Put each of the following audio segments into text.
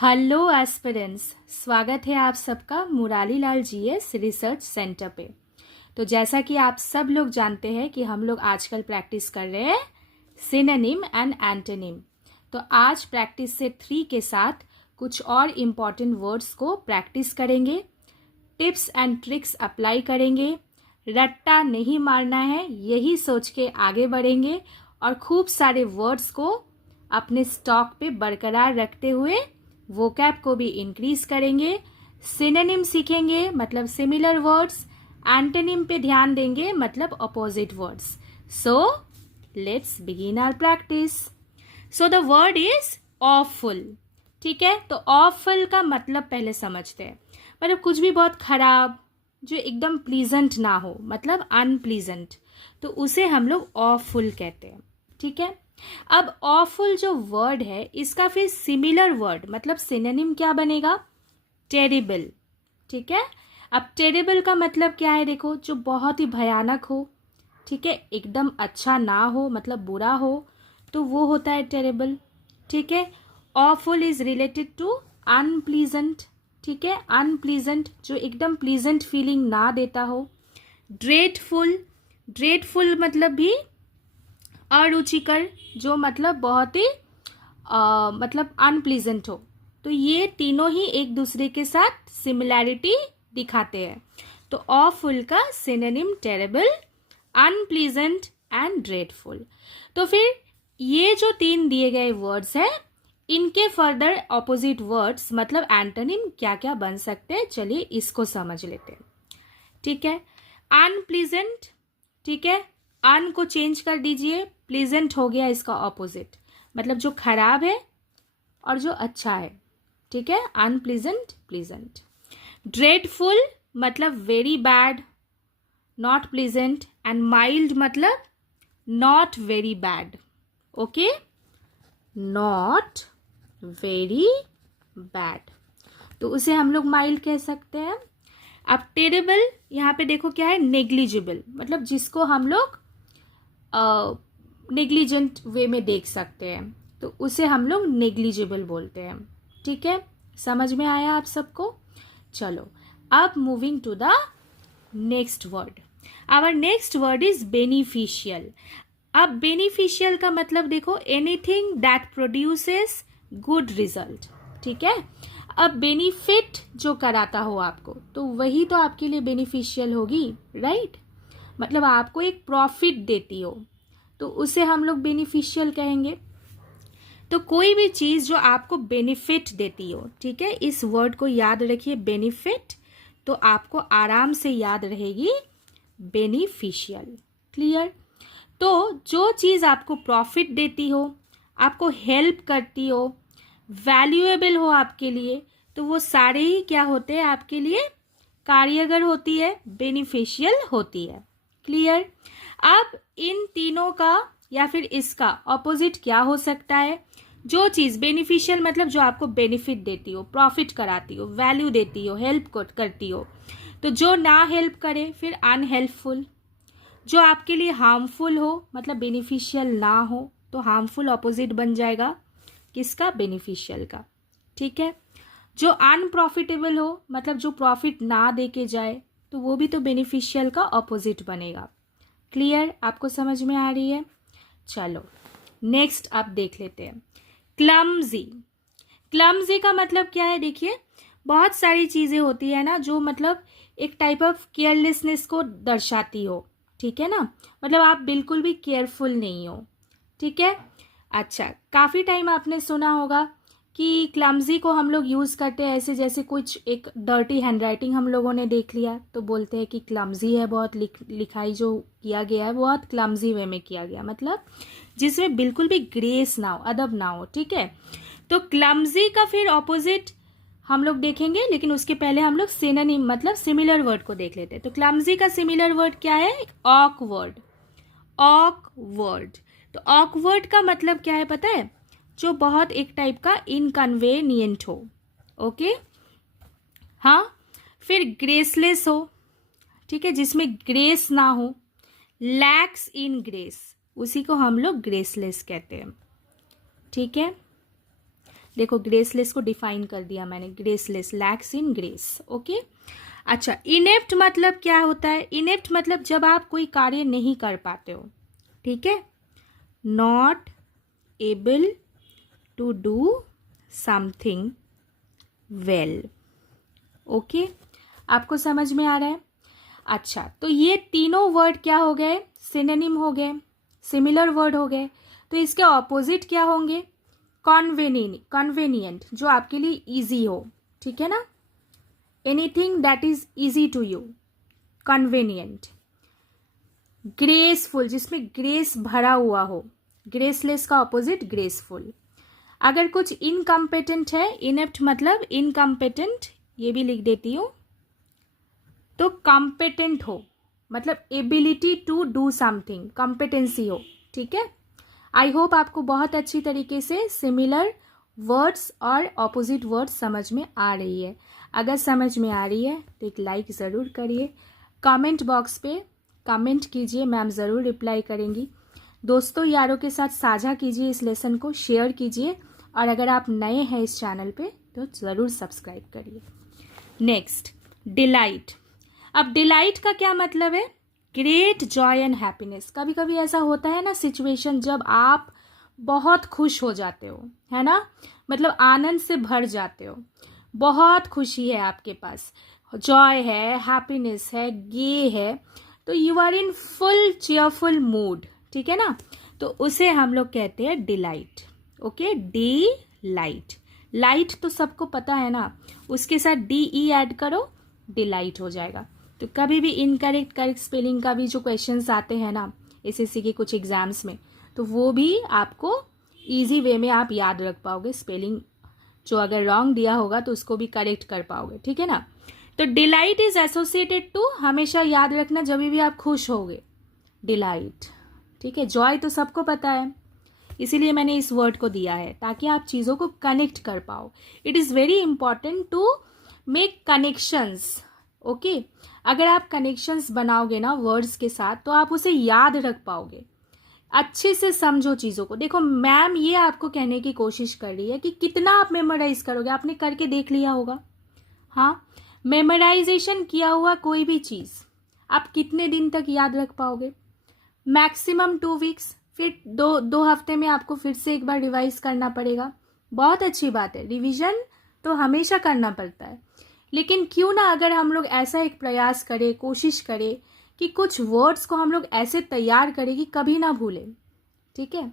Hello aspirants, स्वागत है आप सबका Murari Lal GS research centre पे। तो जैसा कि आप सब लोग जानते हैं कि हम लोग आजकल प्रैक्टिस कर रहे हैं सिनोनिम एंड एंटोनिम। तो आज प्रैक्टिस से 3 के साथ कुछ और इम्पॉर्टेंट वर्ड्स को प्रैक्टिस करेंगे, टिप्स एंड ट्रिक्स अप्लाई करेंगे, रट्टा नहीं मारना है यही सोच के आगे बढ़ेंगे और खूब सारे वर्ड्स को अपने स्टॉक पे बरकरार रखते हुए वोकैब को भी इंक्रीज करेंगे। सिनोनिम सीखेंगे मतलब सिमिलर वर्ड्स, एंटोनिम पे ध्यान देंगे मतलब opposite words. So let's begin our practice. So the word is awful. ठीक है, तो ऑफुल का मतलब पहले समझते हैं। मतलब कुछ भी बहुत खराब, जो एकदम प्लीजेंट ना हो, मतलब अनप्लीजेंट, तो उसे हम लोग ऑफुल कहते हैं। ठीक है, अब ऑफुल जो वर्ड है इसका फिर सिमिलर वर्ड मतलब सिनोनिम क्या बनेगा? टेरिबल। ठीक है, अब टेरिबल का मतलब क्या है? देखो, जो बहुत ही भयानक हो, ठीक है, एकदम अच्छा ना हो मतलब बुरा हो, तो वो होता है टेरिबल। ठीक है, awful is related to unpleasant. ठीक है, अनप्लीजेंट जो एकदम प्लीजेंट फीलिंग ना देता हो। ड्रेडफुल, ड्रेडफुल मतलब भी अरुचिकर, जो मतलब बहुत ही मतलब अनप्लीजेंट हो। तो ये तीनों ही एक दूसरे के साथ सिमिलैरिटी दिखाते हैं। तो ऑफुल का synonym terrible, unpleasant and dreadful. तो फिर ये जो 3 दिए गए वर्ड्स हैं, इनके फर्दर ऑपोजिट वर्ड्स मतलब एंटोनिम क्या क्या बन सकते हैं, चलिए इसको समझ लेते हैं। ठीक है, अनप्लीजेंट, ठीक है, अन को चेंज कर दीजिए, प्लीजेंट हो गया इसका ऑपोजिट, मतलब जो खराब है और जो अच्छा है। ठीक है, अनप्लीजेंट, प्लीजेंट। ड्रेडफुल मतलब very bad, not pleasant, and mild मतलब not very bad. Okay, not very bad, तो उसे हम लोग माइल्ड कह सकते हैं। अब टेरेबल, यहाँ पे देखो क्या है, नेग्लिजिबल, मतलब जिसको हम लोग नेग्लिजेंट वे में देख सकते हैं, तो उसे हम लोग नेग्लिजिबल बोलते हैं। ठीक है, समझ में आया आप सबको? चलो, अब moving to the next word. Our next word is beneficial. अब बेनिफिशियल का मतलब देखो, anything that produces good result. ठीक है, अब बेनिफिट जो कराता हो आपको, तो वही तो आपके लिए बेनिफिशियल होगी, राइट? मतलब आपको एक प्रॉफिट देती हो, तो उसे हम लोग बेनिफिशियल कहेंगे। तो कोई भी चीज जो आपको बेनिफिट देती हो, ठीक है, इस वर्ड को याद रखिए, बेनिफिट, तो आपको आराम से याद रहेगी बेनिफिशियल। क्लियर? तो जो चीज आपको प्रॉफिट देती हो, आपको हेल्प करती हो, वैल्यूएबल हो आपके लिए, तो वो सारे ही क्या होते हैं आपके लिए? कार्यगर होती है, बेनिफिशियल होती है। क्लियर? अब इन तीनों का या फिर इसका ऑपोजिट क्या हो सकता है? जो चीज बेनिफिशियल मतलब जो आपको बेनिफिट देती हो, प्रॉफिट कराती हो, वैल्यू देती हो, हेल्प करती हो। तो जो ना हेल्प करे फिर अनहेल्पफुल। जो आपके लिए हार्मफुल हो मतलब बेनिफिशियल ना हो, तो हार्मफुल ऑपोजिट बन जाएगा किसका? बेनिफिशियल का। ठीक है, जो अनप्रॉफिटेबल हो मतलब जो प्रॉफिट ना दे के जाए, तो वो भी तो बेनिफिशियल का ऑपोजिट बनेगा। क्लियर? आपको समझ में आ रही है? चलो नेक्स्ट आप देख लेते हैं, क्लमजी। क्लमजी का मतलब क्या है? देखिए, बहुत सारी चीजें होती है ना जो मतलब एक टाइप ऑफ केयरलेसनेस को दर्शाती हो। ठीक है ना, मतलब आप बिल्कुल भी केयरफुल नहीं हो। ठीक है, अच्छा, काफी टाइम आपने सुना होगा कि क्लमजी को हम लोग यूज करते हैं ऐसे, जैसे कुछ एक डर्टी हैंडराइटिंग हम लोगों ने देख लिया तो बोलते हैं कि क्लमजी है, बहुत लिखाई जो किया गया है बहुत क्लमजी वे में किया गया, मतलब जिसमें बिल्कुल भी ग्रेस ना हो, अदब ना हो। ठीक है, तो क्लमजी का फिर ऑपोजिट हम लोग देखेंगे, लेकिन उसके पहले हम लोग सिनोनिम मतलब सिमिलर वर्ड को देख लेते हैं। तो क्लमजी का सिमिलर वर्ड क्या है? ऑकवर्ड। ऑकवर्ड, तो ऑकवर्ड का मतलब क्या है पता है? जो बहुत एक टाइप का इनकन्वेनियंट हो। ओके, हाँ, फिर ग्रेसलेस हो, ठीक है, जिसमें ग्रेस ना हो, लैक्स इन ग्रेस, उसी को हम लोग ग्रेसलेस कहते हैं। ठीक है, देखो ग्रेसलेस को डिफाइन कर दिया मैंने, ग्रेसलेस, लैक्स इन ग्रेस। ओके, अच्छा इनेप्ट मतलब क्या होता है? इनेप्ट मतलब जब आप कोई कार्य नहीं कर पाते हो, ठीक है, not able to do something well. Okay, आपको समझ में आ रहा है? अच्छा, तो ये तीनों वर्ड क्या हो गए? सिनोनिम हो गए, सिमिलर वर्ड हो गए। तो इसके ऑपोजिट क्या होंगे? कन्वेनियंट, जो आपके लिए इजी हो, ठीक है ना, anything that is easy to you, convenient. Graceful, जिसमें ग्रेस भरा हुआ हो, ग्रेसलेस का ऑपोजिट ग्रेसफुल। अगर कुछ इनकम्पेटेंट है, इनेप्ट मतलब इनकम्पेटेंट, ये भी लिख देती हूँ, तो कॉम्पिटेंट हो मतलब ability to do something, competency हो, ठीक है। आई होप आपको बहुत अच्छी तरीके से सिमिलर वर्ड्स और ऑपोजिट वर्ड्स समझ में आ रही है। अगर समझ में आ रही है तो एक लाइक ज़रूर करिए, कमेंट बॉक्स पे कमेंट कीजिए, मैम ज़रूर रिप्लाई करेंगी। दोस्तों यारों के साथ साझा कीजिए, इस लेसन को शेयर कीजिए, और अगर आप नए हैं इस चैनल पे तो ज़रूर सब्सक्राइब करिए। Next, delight. अब डिलाइट का क्या मतलब है? Great Joy and happiness. कभी कभी ऐसा होता है ना सिचुएशन, जब आप बहुत खुश हो जाते हो, है ना, मतलब आनंद से भर जाते हो, बहुत खुशी है आपके पास, जॉय है, हैप्पीनेस है, गे है, तो you are in full cheerful mood, ठीक है ना, तो उसे हम लोग कहते हैं delight. Okay, D light, light तो सबको पता है ना, उसके साथ डी ई ऐड करो, डिलाइट हो जाएगा। तो कभी भी इनकरेक्ट करेक्ट स्पेलिंग का भी जो क्वेश्चंस आते हैं ना एसएससी के कुछ एग्जाम्स में, तो वो भी आपको इजी वे में आप याद रख पाओगे, स्पेलिंग जो अगर रॉन्ग दिया होगा तो उसको भी करेक्ट कर पाओगे, ठीक है ना। तो डिलाइट इज एसोसिएटेड टू, हमेशा याद रखना जब भी आप खुश होगे, डिलाइट, ठीक है। जॉय तो सबको पता है, इसीलिए मैंने इस वर्ड को दिया है ताकि आप चीज़ों को कनेक्ट कर पाओ। It is very important to make connections. Okay, अगर आप कनेक्शंस बनाओगे ना वर्ड्स के साथ तो आप उसे याद रख पाओगे। अच्छे से समझो चीज़ों को। देखो मैम ये आपको कहने की कोशिश कर रही है कि कितना आप मेमोराइज करोगे, आपने करके देख लिया होगा। हाँ, मेमोराइजेशन किया हुआ कोई भी चीज़ आप कितने दिन तक याद रख पाओगे? मैक्सिमम 2 वीक्स, फिर दो हफ्ते में आपको फिर से एक बार रिवाइज करना पड़ेगा। बहुत अच्छी बात है, रिवीजन तो हमेशा करना पड़ता है, लेकिन क्यों ना अगर हम लोग ऐसा एक प्रयास करें, कोशिश करें कि कुछ वर्ड्स को हम लोग ऐसे तैयार करें कि कभी ना भूलें, ठीक है।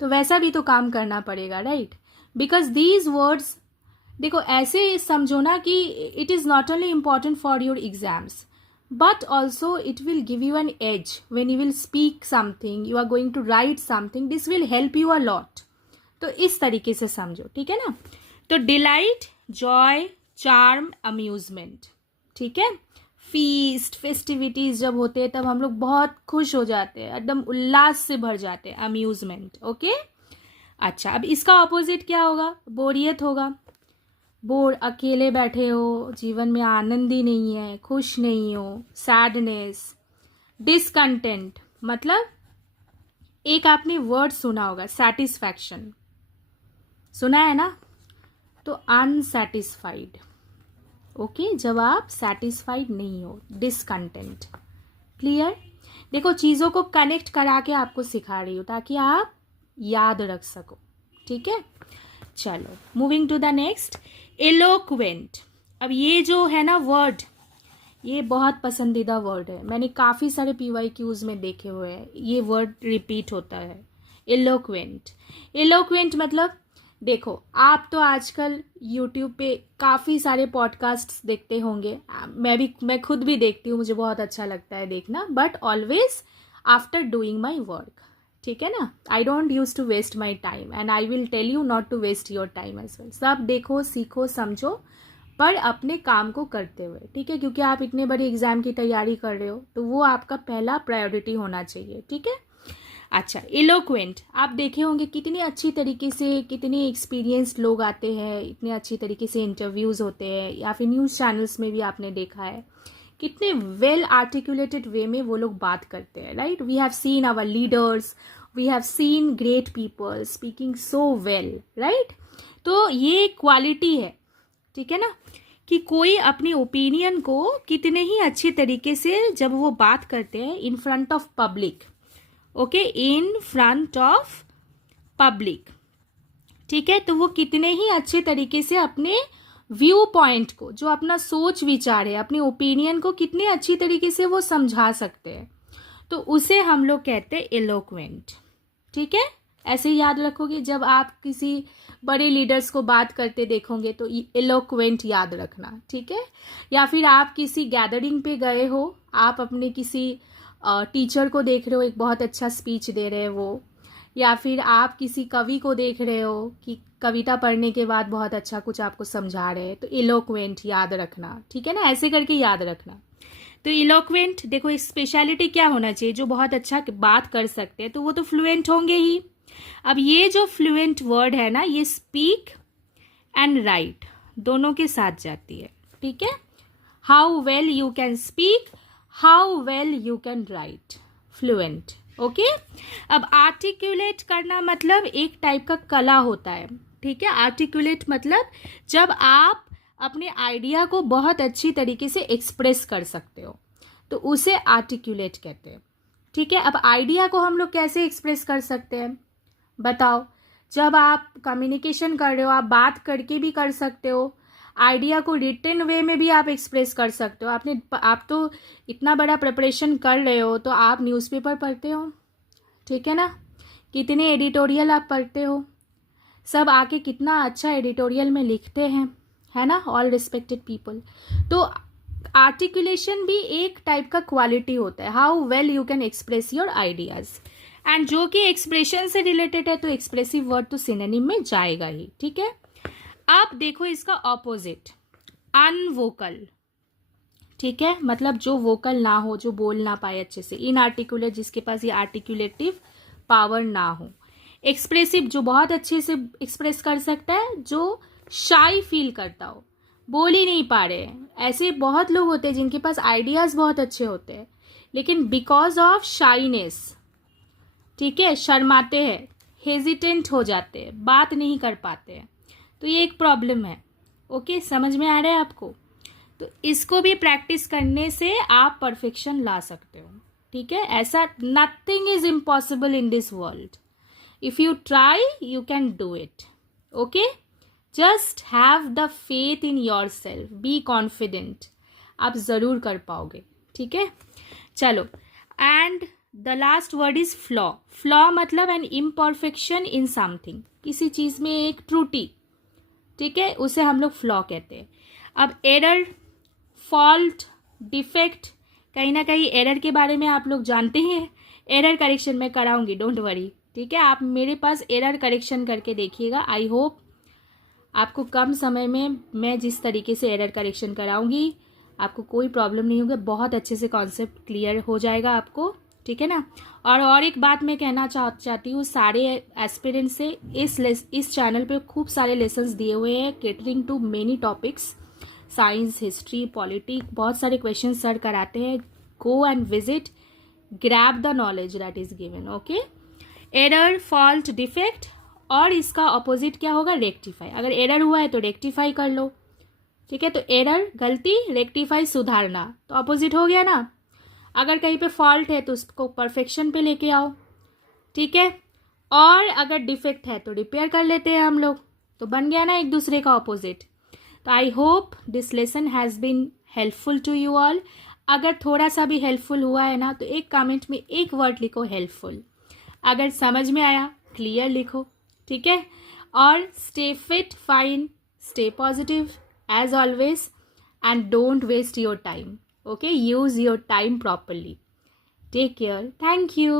तो वैसा भी तो काम करना पड़ेगा, राइट, बिकॉज दीज वर्ड्स, देखो ऐसे समझो ना कि it is not only important for your exams but also it will give you an edge when you will speak something, you are going to write something, this will help you a lot। तो इस तरीके से समझो, ठीक है ना। तो delight, Joy, charm, amusement, ठीक है। फीस्ट, फेस्टिविटीज जब होते हैं तब हम लोग बहुत खुश हो जाते हैं, एकदम उल्लास से भर जाते हैं, अम्यूजमेंट। ओके, अच्छा अब इसका ऑपोजिट क्या होगा? बोरियत होगा। बोर, अकेले बैठे हो, जीवन में आनंद ही नहीं है, खुश नहीं हो, सैडनेस। डिसकंटेंट मतलब एक आपने वर्ड सुना होगा, सेटिस्फैक्शन, सुना है ना, तो अनसेटिस्फाइड। ओके, जब आप सेटिस्फाइड नहीं हो, डिसकंटेंट। क्लियर? देखो चीज़ों को कनेक्ट करा के आपको सिखा रही हूँ ताकि आप याद रख सको, ठीक है। चलो moving to the next, eloquent. अब ये जो है ना वर्ड, ये बहुत पसंदीदा वर्ड है, मैंने काफ़ी सारे PYQs में देखे हुए हैं, ये वर्ड रिपीट होता है, एलोक्वेंट। एलोक्वेंट मतलब देखो आप तो आजकल YouTube पे काफ़ी सारे पॉडकास्ट्स देखते होंगे, मैं खुद भी देखती हूँ, मुझे बहुत अच्छा लगता है देखना, but always after doing my work, ठीक है ना। I don't use to waste my time and I will tell you not to waste your time as well. सब देखो, सीखो, समझो, पर अपने काम को करते हुए, ठीक है, क्योंकि आप इतने बड़े एग्जाम की तैयारी कर रहे हो तो वो आपका पहला प्रायोरिटी होना चाहिए, ठीक है। अच्छा, इलोक्वेंट आप देखे होंगे कितनी अच्छी तरीके से, कितने एक्सपीरियंस्ड लोग आते हैं, इतने अच्छी तरीके से इंटरव्यूज़ होते हैं, या फिर न्यूज़ चैनल्स में भी आपने देखा है कितने वेल आर्टिकुलेटेड वे में वो लोग बात करते हैं, right. We have seen our leaders, we have seen great people speaking so well, right. तो ये क्वालिटी है, ठीक है ना, कि कोई अपनी ओपिनियन को कितने ही अच्छे तरीके से जब वो बात करते हैं in front of public, okay, in front of public, ठीक है, तो वो कितने ही अच्छे तरीके से अपने व्यू पॉइंट को, जो अपना सोच विचार है, अपनी ओपिनियन को कितने अच्छी तरीके से वो समझा सकते हैं, तो उसे हम लोग कहते हैं एलोक्वेंट, ठीक है। ऐसे ही याद रखोगे, जब आप किसी बड़े लीडर्स को बात करते देखोगे तो एलोक्वेंट याद रखना, ठीक है। या फिर आप किसी गैदरिंग पे गए हो, आप अपने किसी टीचर को देख रहे हो एक बहुत अच्छा स्पीच दे रहे हैं वो, या फिर आप किसी कवि को देख रहे हो कि कविता पढ़ने के बाद बहुत अच्छा कुछ आपको समझा रहे हैं, तो एलोक्वेंट याद रखना, ठीक है ना, ऐसे करके याद रखना। तो एलोक्वेंट देखो, एक स्पेशलिटी क्या होना चाहिए, जो बहुत अच्छा बात कर सकते हैं तो वो तो फ्लुएंट होंगे ही। अब ये जो फ्लुएंट वर्ड है ना, ये स्पीक एंड राइट दोनों के साथ जाती है, ठीक है। How well you can speak, how well you can write, fluent, okay. अब आर्टिकुलेट करना मतलब एक टाइप का कला होता है, ठीक है। आर्टिकुलेट मतलब जब आप अपने आइडिया को बहुत अच्छी तरीके से एक्सप्रेस कर सकते हो तो उसे आर्टिकुलेट कहते हैं, ठीक है। अब आइडिया को हम लोग कैसे एक्सप्रेस कर सकते हैं बताओ। जब आप कम्युनिकेशन कर रहे हो, आप बात करके भी कर सकते हो, आइडिया को रिटन वे में भी आप एक्सप्रेस कर सकते हो। आप तो इतना बड़ा प्रिपरेशन कर रहे हो तो आप न्यूज़पेपर पढ़ते हो, ठीक है ना, कितने एडिटोरियल आप पढ़ते हो, सब आके कितना अच्छा एडिटोरियल में लिखते हैं, है ना, ऑल रिस्पेक्टेड पीपल। तो आर्टिकुलेशन भी एक टाइप का क्वालिटी होता है, how well you can express your ideas, and जो कि एक्सप्रेशन से रिलेटेड है तो एक्सप्रेसिव वर्ड तो सिनोनिम में जाएगा ही, ठीक है। अब देखो इसका ऑपोजिट, अनवोकल, ठीक है, मतलब जो वोकल ना हो, जो बोल ना पाए अच्छे से, इनआर्टिकुलेट, जिसके पास ये आर्टिकुलेटिव पावर ना हो। एक्सप्रेसिव, जो बहुत अच्छे से एक्सप्रेस कर सकता है, जो शाई फील करता हो, बोल ही नहीं पा रहे हैं। ऐसे बहुत लोग होते हैं जिनके पास आइडियाज बहुत अच्छे होते हैं लेकिन बिकॉज ऑफ शाइनेस, ठीक है, शर्माते हैं, हेजिटेंट हो जाते हैं, बात नहीं कर पाते हैं, तो ये एक प्रॉब्लम है, ओके, समझ में आ रहा है आपको। तो इसको भी प्रैक्टिस करने से आप परफेक्शन ला सकते हो, ठीक है। ऐसा nothing is impossible in this world, if you try you can do it, okay. Just have the faith in your self, be confident, आप ज़रूर कर पाओगे, ठीक है। चलो, and the last word is flaw. Flaw मतलब एन इम्परफेक्शन इन समथिंग, किसी चीज़ में एक त्रुटि, ठीक है, उसे हम लोग फ्लॉ कहते हैं। अब एरर, फॉल्ट, डिफेक्ट, कहीं ना कहीं एरर के बारे में आप लोग जानते हैं। एरर करेक्शन मैं कराऊंगी, डोंट वरी, ठीक है। आप मेरे पास एरर करेक्शन करके देखिएगा, आई होप आपको कम समय में मैं जिस तरीके से एरर करेक्शन कराऊंगी आपको कोई प्रॉब्लम नहीं होगी, बहुत अच्छे से कॉन्सेप्ट क्लियर हो जाएगा आपको, ठीक है ना। और एक बात मैं कहना चाहती हूँ सारे एस्पिरेंट से, इस चैनल पे खूब सारे लेसन्स दिए हुए हैं catering to many topics, science, history, politics, बहुत सारे क्वेश्चन सर कराते हैं। Go and visit, grab the knowledge that is given, okay. Error, fault, defect, और इसका ऑपोजिट क्या होगा, रेक्टिफाई। अगर एरर हुआ है तो रेक्टिफाई कर लो, ठीक है। तो एरर गलती, रेक्टिफाई सुधारना, तो ऑपोजिट हो गया ना। अगर कहीं पे फॉल्ट है तो उसको परफेक्शन पे लेके आओ, ठीक है। और अगर डिफेक्ट है तो रिपेयर कर लेते हैं हम लोग, तो बन गया ना एक दूसरे का ऑपोजिट। तो I hope this lesson has been helpful to you all. अगर थोड़ा सा भी हेल्पफुल हुआ है ना तो एक कमेंट में एक वर्ड लिखो, हेल्पफुल। अगर समझ में आया क्लियर लिखो, ठीक है। और stay fit, fine, stay positive as always, and don't waste your time, okay. Use your time properly. Take care. Thank you.